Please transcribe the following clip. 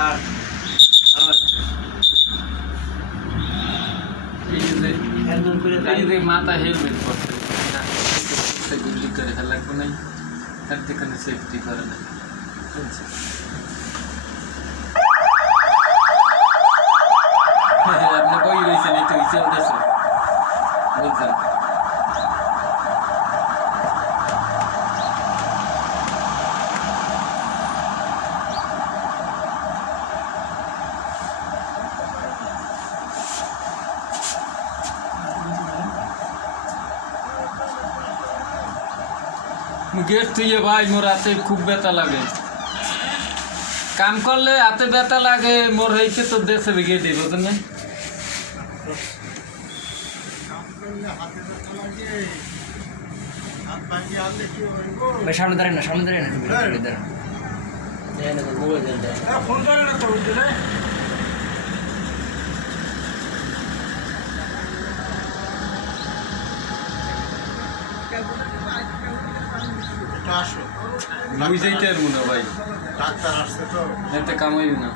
আর এই যে মাথা হেলমেট পরতে গুলি করে ফেলা লাগবে নাই তার যেখানে সেফটি করে না আপনি কই রয়েছেন এই তো ইসে উঠেছে বলছেন गेट थी भाई मोर हाथे खूब व्यथा लगे काम कर ले हाथे व्यथा लगे मोर रही तो देश भी गेट बुझल सामने दाঁড়ায় না সামনে দাঁড়ায় না ফোন করে না তো বুঝলে বুঝাইতে পারবো না ভাই ডাক্তার আসছে তো এতে কামাই না